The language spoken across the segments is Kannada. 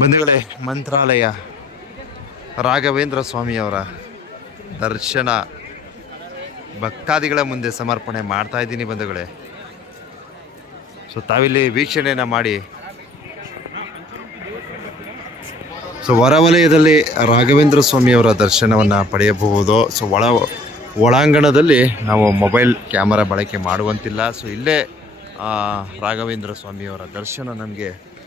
ಬಂಧುಗಳೇ, ಮಂತ್ರಾಲಯ, ರಾಘವೇಂದ್ರ ಸ್ವಾಮಿಯವರ ದರ್ಶನ ಭಕ್ತಾದಿಗಳ ಮುಂದೆ ಸಮರ್ಪಣೆ ಮಾಡ್ತಾ ಇದ್ದೀನಿ ಬಂಧುಗಳೇ. ಸೊ ತಾವಿಲ್ಲಿ ವೀಕ್ಷಣೆಯನ್ನು ಮಾಡಿ. ಸೊ ಹೊರವಲಯದಲ್ಲಿ ರಾಘವೇಂದ್ರ ಸ್ವಾಮಿಯವರ ದರ್ಶನವನ್ನು ಪಡೆಯಬಹುದು. ಸೊ ಒಳ, ಒಳಾಂಗಣದಲ್ಲಿ ನಾವು ಮೊಬೈಲ್ ಕ್ಯಾಮರಾ ಬಳಕೆ ಮಾಡುವಂತಿಲ್ಲ. ಸೊ ಇಲ್ಲೇ ರಾಘವೇಂದ್ರ ಸ್ವಾಮಿಯವರ ದರ್ಶನ ನಮಗೆ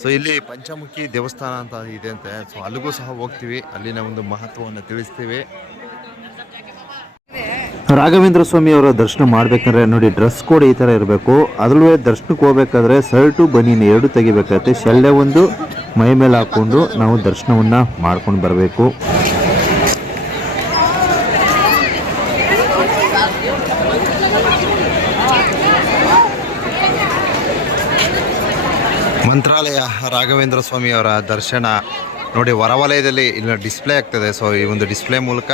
ಸೊ ಇಲ್ಲಿ ಪಂಚಮುಖಿ ದೇವಸ್ಥಾನ ಅಂತ ಇದೆ ಅಂತೆ. ಸೊ ಅಲ್ಲಿಗೂ ಸಹ ಹೋಗ್ತೀವಿ. ಅಲ್ಲಿನ ಒಂದು ಮಹತ್ವವನ್ನು ತಿಳಿಸ್ತೀವಿ. ರಾಘವೇಂದ್ರ ಸ್ವಾಮಿ ಅವರ ದರ್ಶನ ಮಾಡ್ಬೇಕಂದ್ರೆ ನೋಡಿ ಡ್ರೆಸ್ ಕೋಡ್ ಈ ಥರ ಇರಬೇಕು. ಅದರಲ್ಲೂ ದರ್ಶನಕ್ಕೆ ಹೋಗ್ಬೇಕಾದ್ರೆ ಶರ್ಟು ಬನೀನ್ ಎರಡು ತೆಗಿಬೇಕಾಗತ್ತೆ. ಶಲ್ಯ ಒಂದು ಮೈ ಮೇಲೆ ಹಾಕ್ಕೊಂಡು ನಾವು ದರ್ಶನವನ್ನು ಮಾಡ್ಕೊಂಡು ಬರಬೇಕು. ಮಂತ್ರಾಲಯ ರಾಘವೇಂದ್ರ ಸ್ವಾಮಿಯವರ ದರ್ಶನ ನೋಡಿ ಹೊರವಲಯದಲ್ಲಿ ಇಲ್ಲಿ ಡಿಸ್ಪ್ಲೇ ಆಗ್ತದೆ. ಸೊ ಈ ಒಂದು ಡಿಸ್ಪ್ಲೇ ಮೂಲಕ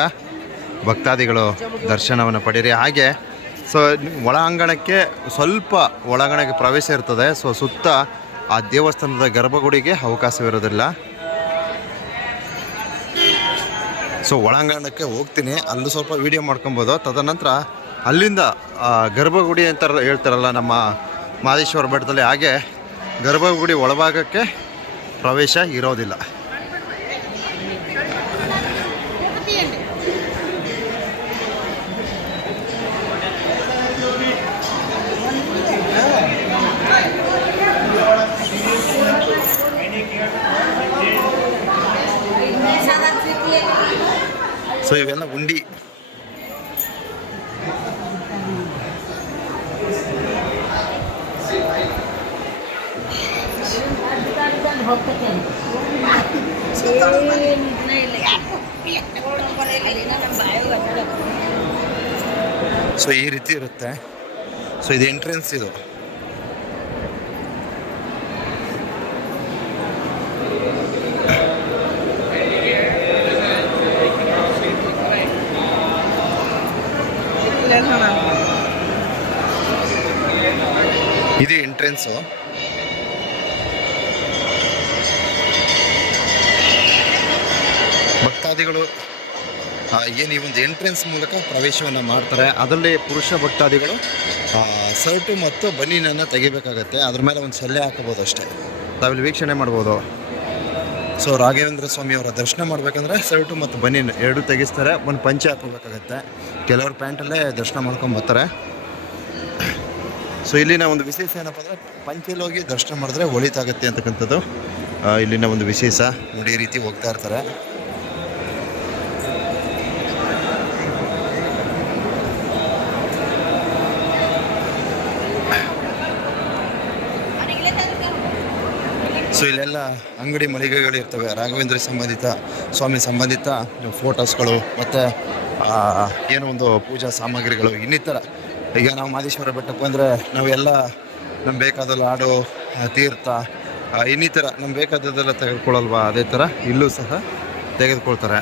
ಭಕ್ತಾದಿಗಳು ದರ್ಶನವನ್ನು ಪಡೀರಿ ಹಾಗೆ ಸೊ ಒಳಾಂಗಣಕ್ಕೆ ಸ್ವಲ್ಪ ಒಳಾಂಗಣಕ್ಕೆ ಪ್ರವೇಶ ಇರ್ತದೆ. ಸೊ ಸುತ್ತ ಆ ದೇವಸ್ಥಾನದ ಗರ್ಭಗುಡಿಗೆ ಅವಕಾಶವಿರೋದಿಲ್ಲ. ಸೊ ಒಳಾಂಗಣಕ್ಕೆ ಹೋಗ್ತೀನಿ. ಅಲ್ಲೂ ಸ್ವಲ್ಪ ವಿಡಿಯೋ ಮಾಡ್ಕೊಬೋದು. ತದನಂತರ ಅಲ್ಲಿಂದ ಗರ್ಭಗುಡಿ ಅಂತ ಹೇಳ್ತಾರಲ್ಲ ನಮ್ಮ ಮಾದೇಶ್ವರ ಬೆಟ್ಟದಲ್ಲಿ. ಹಾಗೆ ಗರ್ಭಗುಡಿ ಒಳಭಾಗಕ್ಕೆ ಪ್ರವೇಶ ಇರೋದಿಲ್ಲ. ಸೊ ಇವೆಲ್ಲ ಉಂಡಿ. ಸೊ ಈ ರೀತಿ ಇರುತ್ತೆ. ಸೊ ಇದು ಎಂಟ್ರೆನ್ಸ್ ಇದು. ಇದು ಎಂಟ್ರೆನ್ಸು ಭಕ್ತಾದಿಗಳು ಏನು ಈ ಒಂದು ಎಂಟ್ರೆನ್ಸ್ ಮೂಲಕ ಪ್ರವೇಶವನ್ನು ಮಾಡ್ತಾರೆ ಅದರಲ್ಲಿ ಪುರುಷ ಭಕ್ತಾದಿಗಳು ಸರ್ಟು ಮತ್ತು ಬನೀನನ್ನು ತೆಗಿಬೇಕಾಗತ್ತೆ. ಅದ್ರ ಮೇಲೆ ಒಂದು ಸಲ್ಲೆ ಹಾಕಬೋದು ಅಷ್ಟೇ. ತಾವಿಲ್ಲಿ ವೀಕ್ಷಣೆ ಮಾಡ್ಬೋದು. ಸೊ ರಾಘವೇಂದ್ರ ಸ್ವಾಮಿಯವರ ದರ್ಶನ ಮಾಡಬೇಕಂದ್ರೆ ಸರ್ಟು ಮತ್ತು ಬನೀನ್ ಎರಡು ತೆಗಿಸ್ತಾರೆ. ಒಂದು ಪಂಚೆ ಹಾಕೋಬೇಕಾಗತ್ತೆ ಕೆಲವರು ಪ್ಯಾಂಟಲ್ಲೇ ದರ್ಶನ ಮಾಡ್ಕೊಂಡು ಬರ್ತಾರೆ. ಸೊ ಇಲ್ಲಿನ ಒಂದು ವಿಶೇಷ ಏನಪ್ಪ ಅಂದರೆ ಪಂಚೇಲಿ ಹೋಗಿ ದರ್ಶನ ಮಾಡಿದ್ರೆ ಒಳಿತಾಗತ್ತೆ ಅಂತಕ್ಕಂಥದ್ದು. ಇಲ್ಲಿನ ಒಂದು ವಿಶೇಷ. ನೋಡಿ ಈ ರೀತಿ ಹೋಗ್ತಾ ಇರ್ತಾರೆ. ಸೊ ಇಲ್ಲೆಲ್ಲ ಅಂಗಡಿ ಮಳಿಗೆಗಳು ಇರ್ತವೆ. ರಾಘವೇಂದ್ರ ಸಂಬಂಧಿತ, ಸ್ವಾಮಿ ಸಂಬಂಧಿತ ಫೋಟೋಸ್ಗಳು ಮತ್ತು ಏನೋ ಒಂದು ಪೂಜಾ ಸಾಮಗ್ರಿಗಳು, ಇನ್ನಿತರ. ಈಗ ನಾವು ಮಾದೇಶ್ವರ ಬೆಟ್ಟಕ್ಕೆ ಬಂದರೆ ನಾವೆಲ್ಲ ನಮ್ಗೆ ಬೇಕಾದ ಲಾಡು, ತೀರ್ಥ ಇನ್ನಿತರ ನಮ್ಗೆ ಬೇಕಾದದೆಲ್ಲ ತೆಗೆದುಕೊಳ್ಳಲ್ವಾ? ಅದೇ ಥರ ಇಲ್ಲೂ ಸಹ ತೆಗೆದುಕೊಳ್ತಾರೆ.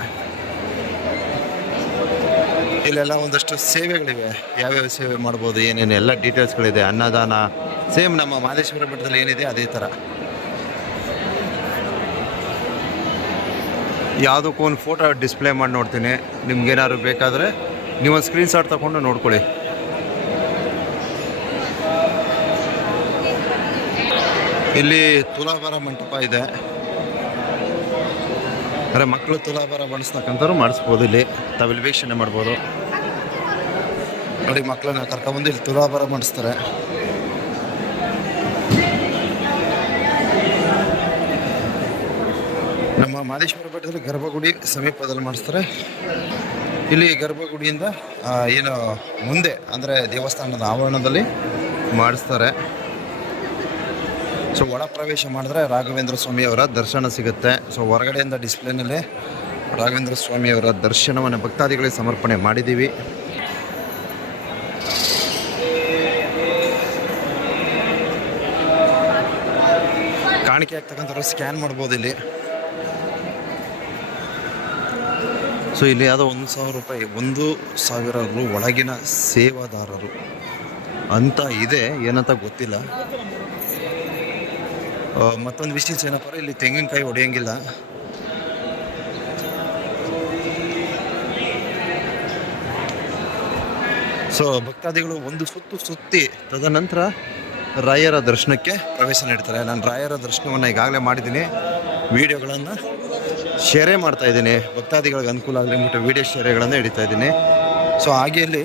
ಇಲ್ಲೆಲ್ಲ ಒಂದಷ್ಟು ಸೇವೆಗಳಿವೆ. ಯಾವ್ಯಾವ ಸೇವೆ ಮಾಡ್ಬೋದು, ಏನೇನು, ಎಲ್ಲ ಡೀಟೇಲ್ಸ್ಗಳಿದೆ ಅನ್ನದಾನ ಸೇಮ್ ನಮ್ಮ ಮಾದೇಶ್ವರ ಬೆಟ್ಟದಲ್ಲಿ ಏನಿದೆ, ಅದೇ ಥರ ಯಾವುದಕ್ಕೂ ಒಂದು ಫೋಟೋ ಡಿಸ್ಪ್ಲೇ ಮಾಡಿ ನೋಡ್ತೀನಿ. ನಿಮ್ಗೇನಾದ್ರು ಬೇಕಾದರೆ ನೀವು ಸ್ಕ್ರೀನ್ ಸ್ಕ್ರೀನ್ಶಾಟ್ ತಗೊಂಡು ನೋಡ್ಕೊಳ್ಳಿ. ಇಲ್ಲಿ ತುಲಾಭಾರ ಮಂಟಪ ಇದೆ. ಅಂದರೆ ಮಕ್ಕಳು ತುಲಾಭಾರ ಮಾಡಿಸ್ತಕ್ಕಂಥವ್ರು ಮಾಡಿಸ್ಬೋದು ಇಲ್ಲಿ. ತಾವಿಲ್ಲಿ ವೀಕ್ಷಣೆ ಮಾಡ್ಬೋದು. ನೋಡಿ ಮಕ್ಕಳನ್ನ ಕರ್ಕೊಂಬಂದು ಇಲ್ಲಿ ತುಲಾಭಾರ ಮಾಡಿಸ್ತಾರೆ ಮಾದೇಶ್ವರ ಬೆಟ್ಟದಲ್ಲಿ ಗರ್ಭಗುಡಿ ಸಮೀಪದಲ್ಲಿ ಮಾಡಿಸ್ತಾರೆ. ಇಲ್ಲಿ ಗರ್ಭಗುಡಿಯಿಂದ ಏನು ಮುಂದೆ, ಅಂದರೆ ದೇವಸ್ಥಾನದ ಆವರಣದಲ್ಲಿ ಮಾಡಿಸ್ತಾರೆ. ಸೊ, ಒಳ ಪ್ರವೇಶ ಮಾಡಿದ್ರೆ ರಾಘವೇಂದ್ರ ಸ್ವಾಮಿಯವರ ದರ್ಶನ ಸಿಗುತ್ತೆ. ಸೊ, ಹೊರಗಡೆಯಿಂದ ಡಿಸ್ಪ್ಲೇನಲ್ಲಿ ರಾಘವೇಂದ್ರ ಸ್ವಾಮಿಯವರ ದರ್ಶನವನ್ನು ಭಕ್ತಾದಿಗಳಿಗೆ ಸಮರ್ಪಣೆ ಮಾಡಿದ್ದೀವಿ. ಕಾಣಿಕೆ ಆಗ್ತಕ್ಕಂಥವ್ರು ಸ್ಕ್ಯಾನ್ ಮಾಡ್ಬೋದು ಇಲ್ಲಿ. ಸೊ ಇಲ್ಲಿ ಯಾವುದೋ ಒಂದು ಸಾವಿರ ರೂಪಾಯಿ, ಒಂದು ಸಾವಿರ ರು ಒಳಗಿನ ಸೇವಾದಾರರು ಅಂತ ಇದೆ, ಏನಂತ ಗೊತ್ತಿಲ್ಲ. ಮತ್ತೊಂದು ವಿಶೇಷ ಏನಪ್ಪ, ಇಲ್ಲಿ ತೆಂಗಿನಕಾಯಿ ಹೊಡೆಯಂಗಿಲ್ಲ ಸೊ ಭಕ್ತಾದಿಗಳು ಒಂದು ಸುತ್ತು ಸುತ್ತಿ ತದನಂತರ ರಾಯರ ದರ್ಶನಕ್ಕೆ ಪ್ರವೇಶ ನೀಡ್ತಾರೆ. ನಾನು ರಾಯರ ದರ್ಶನವನ್ನು ಈಗಾಗಲೇ ಮಾಡಿದ್ದೀನಿ. ವಿಡಿಯೋಗಳನ್ನು ಶೇರೇ ಮಾಡ್ತಾ ಇದ್ದೀನಿ. ಭಕ್ತಾದಿಗಳಿಗೆ ಅನುಕೂಲ ಆಗಲಿ ಅಂದ್ಬಿಟ್ಟು ವಿಡಿಯೋ ಶೇರೆಗಳನ್ನು ಹಿಡಿತಾ ಇದ್ದೀನಿ. ಸೊ ಹಾಗೆ ಇಲ್ಲಿ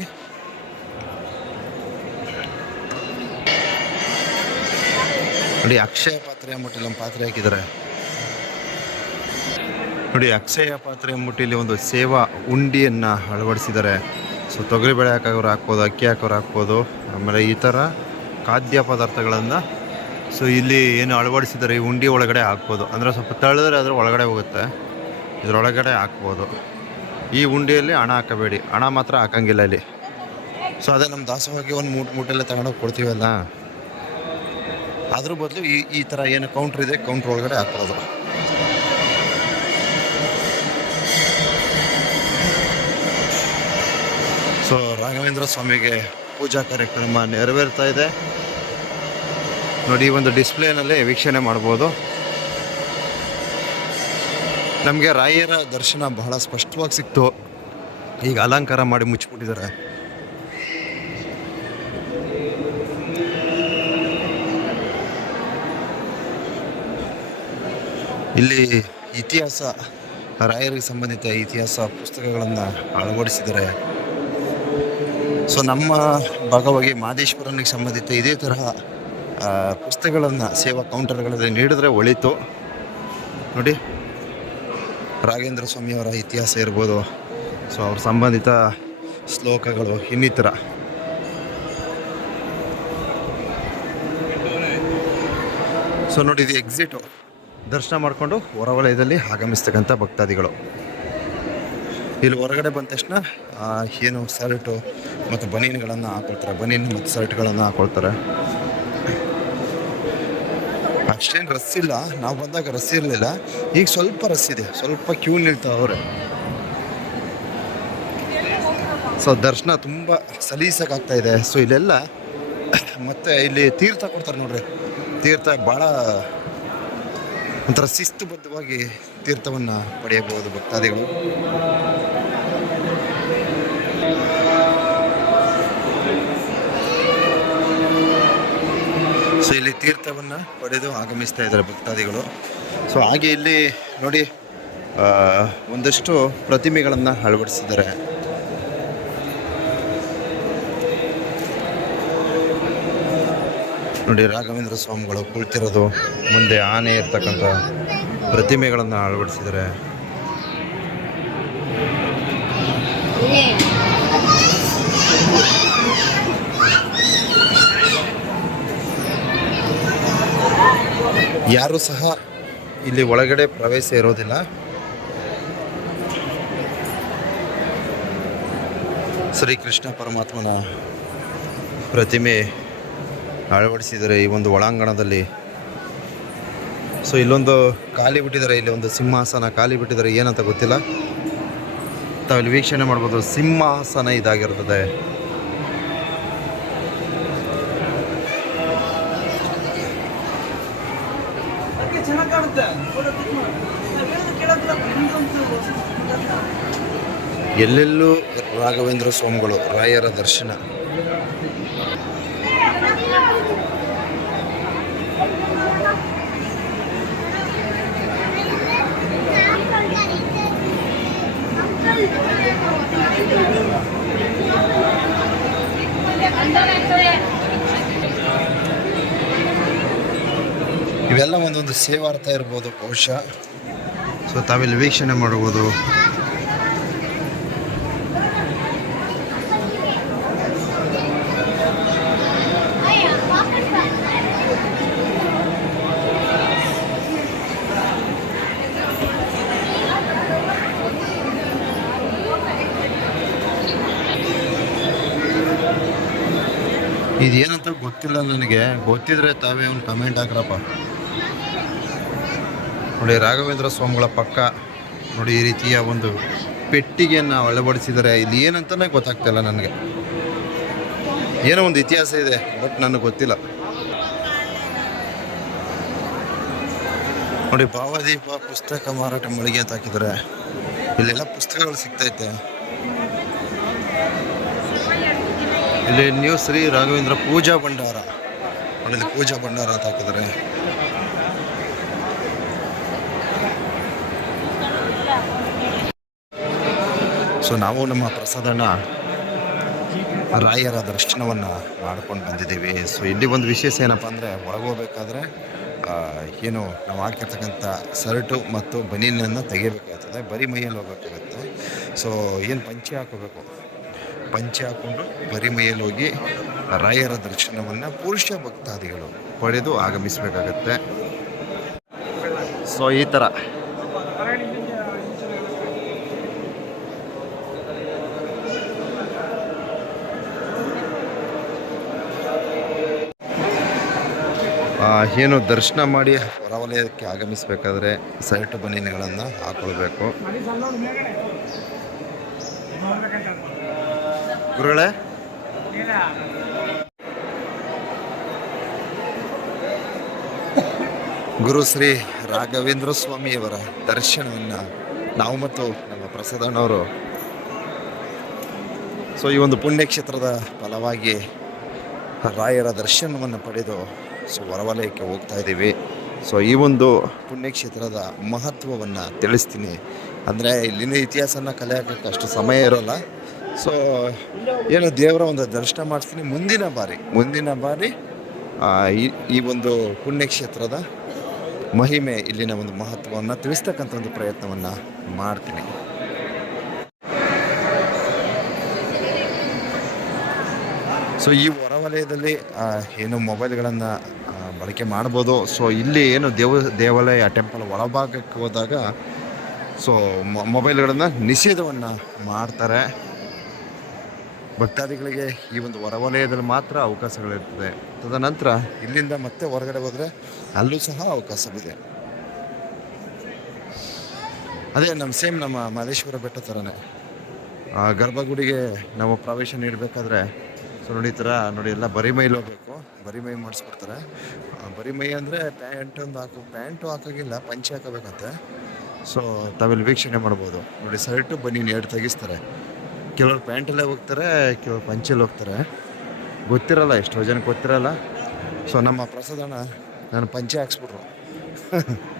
ನೋಡಿ ಅಕ್ಷಯ ಪಾತ್ರೆ ಅಂದ್ಬಿಟ್ಟು ಇಲ್ಲೊಂದು ಪಾತ್ರೆ ಹಾಕಿದ್ದಾರೆ. ನೋಡಿ ಅಕ್ಷಯ ಪಾತ್ರೆ ಅಂದ್ಬಿಟ್ಟು ಒಂದು ಸೇವಾ ಉಂಡಿಯನ್ನು ಅಳವಡಿಸಿದ್ದಾರೆ. ಸೊ ತೊಗರಿಬೇಳೆ ಹಾಕೋರು ಹಾಕ್ಬೋದು, ಅಕ್ಕಿ ಹಾಕೋರು ಹಾಕ್ಬೋದು, ಆಮೇಲೆ ಈ ಥರ ಖಾದ್ಯ ಪದಾರ್ಥಗಳನ್ನು ಸೊ ಇಲ್ಲಿ ಏನು ಅಳವಡಿಸಿದ್ದಾರೆ, ಈ ಉಂಡಿ ಒಳಗಡೆ ಹಾಕ್ಬೋದು. ಅಂದರೆ ಸ್ವಲ್ಪ ತಳೆದ್ರೆ ಅದರ ಒಳಗಡೆ ಹೋಗುತ್ತೆ. ಇದರೊಳಗಡೆ ಹಾಕ್ಬೋದು. ಈ ಉಂಡಿಯಲ್ಲಿ ಹಣ ಹಾಕಬೇಡಿ. ಹಣ ಮಾತ್ರ ಹಾಕಂಗಿಲ್ಲ ಇಲ್ಲಿ. ಸೊ ಅದೇ ನಮ್ಮ ದಾಸವಾಗಿ ಒಂದು ಮೂಟೆ ಮೂಟೆಲ್ಲ ತಗೊಂಡೋಗಿ ಕೊಡ್ತೀವಲ್ಲ? ಅದ್ರ ಬದಲು ಈ ಈ ಥರ ಏನು ಕೌಂಟ್ರ್ ಇದೆ ಕೌಂಟ್ರ್ ಒಳಗಡೆ ಹಾಕ್ಬೋದು. ಸೊ ರಾಘವೇಂದ್ರ ಸ್ವಾಮಿಗೆ ಪೂಜಾ ಕಾರ್ಯಕ್ರಮ ನೆರವೇರ್ತಾ ಇದೆ. ನೋಡಿ ಈ ಒಂದು ಡಿಸ್ಪ್ಲೇನಲ್ಲಿ ವೀಕ್ಷಣೆ ಮಾಡ್ಬೋದು. ನಮಗೆ ರಾಯರ ದರ್ಶನ ಬಹಳ ಸ್ಪಷ್ಟವಾಗಿ ಸಿಕ್ತು. ಈಗ ಅಲಂಕಾರ ಮಾಡಿ ಮುಚ್ಚಿಬಿಟ್ಟಿದ್ದಾರೆ. ಇಲ್ಲಿ ಇತಿಹಾಸ, ರಾಯರಿಗೆ ಸಂಬಂಧಿತ ಇತಿಹಾಸ ಪುಸ್ತಕಗಳನ್ನು ಅಳವಡಿಸಿದ್ದಾರೆ. ಸೊ ನಮ್ಮ ಭಾಗವಾಗಿ ಮಾದೇಶ್ವರನಿಗೆ ಸಂಬಂಧಿತ ಇದೇ ತರಹ ಪುಸ್ತಕಗಳನ್ನು ಸೇವಾ ಕೌಂಟರ್ಗಳಲ್ಲಿ ನೀಡಿದ್ರೆ ಒಳಿತು. ನೋಡಿ. ರಾಘೇಂದ್ರ ಸ್ವಾಮಿಯವರ ಇತಿಹಾಸ ಇರ್ಬೋದು. ಸೊ ಅವ್ರ ಸಂಬಂಧಿತ ಶ್ಲೋಕಗಳು ಇನ್ನಿತರ. ಸೊ ನೋಡಿ, ಇದು ಎಕ್ಸಿಟು ದರ್ಶನ ಮಾಡಿಕೊಂಡು ಹೊರವಲಯದಲ್ಲಿ ಆಗಮಿಸ್ತಕ್ಕಂಥ ಭಕ್ತಾದಿಗಳು. ಇಲ್ಲಿ ಹೊರಗಡೆ ಬಂದ ತಕ್ಷಣ ಏನು ಸರ್ಟು ಮತ್ತು ಬನೀನ್ಗಳನ್ನು ಹಾಕೊಳ್ತಾರೆ. ಬನೀನ್ ಮತ್ತು ಶರ್ಟ್ಗಳನ್ನು ಹಾಕೊಳ್ತಾರೆ. ಅಷ್ಟೇನು ರಸ್ ಇಲ್ಲ. ನಾವು ಬಂದಾಗ ರಸ್ ಇರಲಿಲ್ಲ. ಈಗ ಸ್ವಲ್ಪ ರಸ್ ಇದೆ. ಸ್ವಲ್ಪ ಕ್ಯೂ ನಿಲ್ತಾವ್ರೆ ಸೊ ದರ್ಶನ ತುಂಬ ಸಲೀಸಾಗಿ ಆಗ್ತಾ ಇದೆ. ಸೊ ಇಲ್ಲೆಲ್ಲ ಮತ್ತು ಇಲ್ಲಿ ತೀರ್ಥ ಕೊಡ್ತಾರೆ ನೋಡ್ರಿ. ತೀರ್ಥ ಭಾಳ ಒಂಥರ ಶಿಸ್ತುಬದ್ಧವಾಗಿ ತೀರ್ಥವನ್ನು ಪಡೆಯಬಹುದು ಭಕ್ತಾದಿಗಳು. ತೀರ್ಥವನ್ನು ಪಡೆದು ಆಗಮಿಸ್ತಾ ಇದ್ದಾರೆ ಭಕ್ತಾದಿಗಳು. ಸೊ ಹಾಗೆ ಇಲ್ಲಿ ನೋಡಿ ಒಂದಷ್ಟು ಪ್ರತಿಮೆಗಳನ್ನು ಅಳವಡಿಸಿದ್ದಾರೆ. ನೋಡಿ, ರಾಘವೇಂದ್ರ ಸ್ವಾಮಿಗಳು ಕುಳಿತಿರೋದು ಮುಂದೆ ಆನೆ ಇರ್ತಕ್ಕಂಥ ಪ್ರತಿಮೆಗಳನ್ನು ಅಳವಡಿಸಿದ್ದಾರೆ. ಯಾರು ಸಹ ಇಲ್ಲಿ ಒಳಗಡೆ ಪ್ರವೇಶ ಇರೋದಿಲ್ಲ. ಶ್ರೀಕೃಷ್ಣ ಪರಮಾತ್ಮನ ಪ್ರತಿಮೆ ಅಳವಡಿಸಿದರೆ ಈ ಒಂದು ಒಳಾಂಗಣದಲ್ಲಿ. ಸೊ, ಇಲ್ಲೊಂದು ಖಾಲಿ ಬಿಟ್ಟಿದ್ದಾರೆ, ಇಲ್ಲಿ ಒಂದು ಸಿಂಹಾಸನ ಖಾಲಿ ಬಿಟ್ಟಿದ್ದಾರೆ, ಏನಂತ ಗೊತ್ತಿಲ್ಲ. ತಾವಿಲ್ಲಿ ವೀಕ್ಷಣೆ ಮಾಡ್ಬೋದು, ಸಿಂಹಾಸನ ಇದಾಗಿರ್ತದೆ. ಎಲ್ಲೆಲ್ಲೂ ರಾಘವೇಂದ್ರ ಸ್ವಾಮಿಗಳು ರಾಯರ ದರ್ಶನ. ಇವೆಲ್ಲ ಒಂದೊಂದು ಸೇವಾರ್ಥ ಇರ್ಬೋದು ಬಹುಶಃ. ಸೊ ತಾವಿಲ್ಲಿ ವೀಕ್ಷಣೆ ಮಾಡ್ಬೋದು. ಇದೇನಂತ ಗೊತ್ತಿಲ್ಲ ನನಗೆ. ಗೊತ್ತಿದ್ರೆ ತಾವೇ ಒಂದು ಕಮೆಂಟ್ ಹಾಕ್ರಪ್ಪ. ನೋಡಿ, ರಾಘವೇಂದ್ರ ಸ್ವಾಮಿಗಳ ಪಕ್ಕ ನೋಡಿ, ಈ ರೀತಿಯ ಒಂದು ಪೆಟ್ಟಿಗೆಯನ್ನು ಅಳವಡಿಸಿದ್ದಾರೆ. ಇಲ್ಲಿ ಏನಂತಾನೆ ಗೊತ್ತಾಗ್ತಿಲ್ಲ ನನಗೆ. ಏನೋ ಒಂದು ಇತಿಹಾಸ ಇದೆ, ಬಟ್ ನನಗೆ ಗೊತ್ತಿಲ್ಲ. ನೋಡಿ, ಭಾವದೀಪ ಪುಸ್ತಕ ಮಾರಾಟ ಮಳಿಗೆ ಅಂತ ಹಾಕಿದ್ದಾರೆ. ಇಲ್ಲೆಲ್ಲ ಪುಸ್ತಕಗಳು ಸಿಗ್ತೈತೆ ಇಲ್ಲಿ ನ್ಯೂ ಶ್ರೀ ರಾಘವೇಂದ್ರ ಪೂಜಾ ಭಂಡಾರ. ಇಲ್ಲಿ ಪೂಜಾ ಭಂಡಾರ ಅಂತ ಹಾಕಿದ್ದಾರೆ. ಸೊ ನಾವು ನಮ್ಮ ಪ್ರಸಾದನ ರಾಯರ ದರ್ಶನವನ್ನು ಮಾಡ್ಕೊಂಡು ಬಂದಿದ್ದೀವಿ. ಸೊ ಇಲ್ಲಿ ಒಂದು ವಿಶೇಷ ಏನಪ್ಪ ಅಂದರೆ ಒಳಗೋಗ್ಬೇಕಾದ್ರೆ ಏನು ನಾವು ಹಾಕಿರ್ತಕ್ಕಂಥ ಸರ್ಟು ಮತ್ತು ಬನೀನನ್ನು ತೆಗಿಬೇಕಾಗ್ತದೆ. ಬರೀ ಮೈಯಲ್ಲಿ ಹೋಗಬೇಕಾಗುತ್ತೆ. ಸೊ ಏನು ಪಂಚೆ ಹಾಕೋಬೇಕು ಪಂಚೆ ಹಾಕ್ಕೊಂಡು ಹೋಗಿ ರಾಯರ ದರ್ಶನವನ್ನು ಪುರುಷ ಭಕ್ತಾದಿಗಳು ಪಡೆದು ಆಗಮಿಸಬೇಕಾಗತ್ತೆ. ಸೊ ಈ ಥರ ಏನು ದರ್ಶನ ಮಾಡಿ ಹೊರವಲಯಕ್ಕೆ ಆಗಮಿಸಬೇಕಾದ್ರೆ ಸೈಟು ಬನೀನುಗಳನ್ನು ಹಾಕೊಳ್ಬೇಕು. ಗುರುಗಳೇ? ಗುರು ಶ್ರೀ ರಾಘವೇಂದ್ರ ಸ್ವಾಮಿಯವರ ದರ್ಶನವನ್ನು ನಾವು ಮತ್ತು ನಮ್ಮ ಪ್ರಸಾದಣ್ಣವರು. ಸೊ ಈ ಒಂದು ಪುಣ್ಯಕ್ಷೇತ್ರದ ಫಲವಾಗಿ ರಾಯರ ದರ್ಶನವನ್ನು ಪಡೆದು ಸೊ ಹೊರವಲಯಕ್ಕೆ ಹೋಗ್ತಾ ಇದ್ದೀವಿ. ಸೊ ಈ ಒಂದು ಪುಣ್ಯಕ್ಷೇತ್ರದ ಮಹತ್ವವನ್ನು ತಿಳಿಸ್ತೀನಿ. ಅಂದರೆ, ಇಲ್ಲಿನ ಇತಿಹಾಸನ ಕಲಿಯೋಕ್ಕೆ ಅಷ್ಟು ಸಮಯ ಇರೋಲ್ಲ. ಸೊ ಏನು ದೇವರ ಒಂದು ದರ್ಶನ ಮಾಡಿಸ್ತೀನಿ ಮುಂದಿನ ಬಾರಿ ಮುಂದಿನ ಬಾರಿ ಈ ಒಂದು ಪುಣ್ಯಕ್ಷೇತ್ರದ ಮಹಿಮೆ ಇಲ್ಲಿನ ಒಂದು ಮಹತ್ವವನ್ನು ತಿಳಿಸ್ತಕ್ಕಂಥ ಒಂದು ಪ್ರಯತ್ನವನ್ನು ಮಾಡ್ತೀನಿ. ಸೊ ಈ ಹೊರವಲಯದಲ್ಲಿ ಏನು ಮೊಬೈಲ್ಗಳನ್ನು ಬಳಕೆ ಮಾಡ್ಬೋದು ಸೊ ಇಲ್ಲಿ ಏನು ದೇವ, ದೇವಾಲಯ, ಟೆಂಪಲ್ ಒಳಭಾಗಕ್ಕೆ ಹೋದಾಗ ಸೊ ಮೊಬೈಲ್ಗಳನ್ನು ನಿಷೇಧವನ್ನು ಮಾಡ್ತಾರೆ. ಭಕ್ತಾದಿಗಳಿಗೆ ಈ ಒಂದು ಹೊರವಲಯದಲ್ಲಿ ಮಾತ್ರ ಅವಕಾಶಗಳಿರ್ತದೆ. ತದನಂತರ ಇಲ್ಲಿಂದ ಮತ್ತೆ ಹೊರಗಡೆ ಹೋದರೆ ಅಲ್ಲೂ ಸಹ ಅವಕಾಶವಿದೆ. ಅದೇ ನಮ್ಮ ಸೇಮ್ ನಮ್ಮ ಮಹದೇಶ್ವರ ಬೆಟ್ಟ ಥರನೇ ಆ ಗರ್ಭಗುಡಿಗೆ ನಾವು ಪ್ರವೇಶ ನೀಡಬೇಕಾದ್ರೆ ಸೊ ನೋಡಿ ಈ ಥರ ನೋಡಿ ಎಲ್ಲ ಬರಿ ಮೈಲಿ ಹೋಗ್ಬೇಕು. ಬರಿ ಮೈ ಮಾಡಿಸ್ಬಿಡ್ತಾರೆ. ಆ, ಬರಿ ಮೈ ಅಂದರೆ ಪ್ಯಾಂಟ್ ಒಂದು ಹಾಕೋ ಪ್ಯಾಂಟು ಹಾಕೋಂಗಿಲ್ಲ ಪಂಚೆ ಹಾಕೋಬೇಕಂತೆ ಸೊ ತಾವಿಲ್ಲಿ ವೀಕ್ಷಣೆ ಮಾಡ್ಬೋದು. ನೋಡಿ ಸರ್ಟು ಬನ್ನಿ ಎರಡು ತೆಗಿಸ್ತಾರೆ. ಕೆಲವ್ರು ಪ್ಯಾಂಟಲ್ಲೇ ಹೋಗ್ತಾರೆ, ಕೆಲವ್ರು ಪಂಚಲ್ಲಿ ಹೋಗ್ತಾರೆ. ಗೊತ್ತಿರಲ್ಲ, ಎಷ್ಟೋ ಜನಕ್ಕೆ ಗೊತ್ತಿರಲ್ಲ. ಸೊ ನಮ್ಮ ಪ್ರಸಾದನ ನಾನು ಪಂಚೆ ಹಾಕ್ಸ್ಬಿಟ್ರು.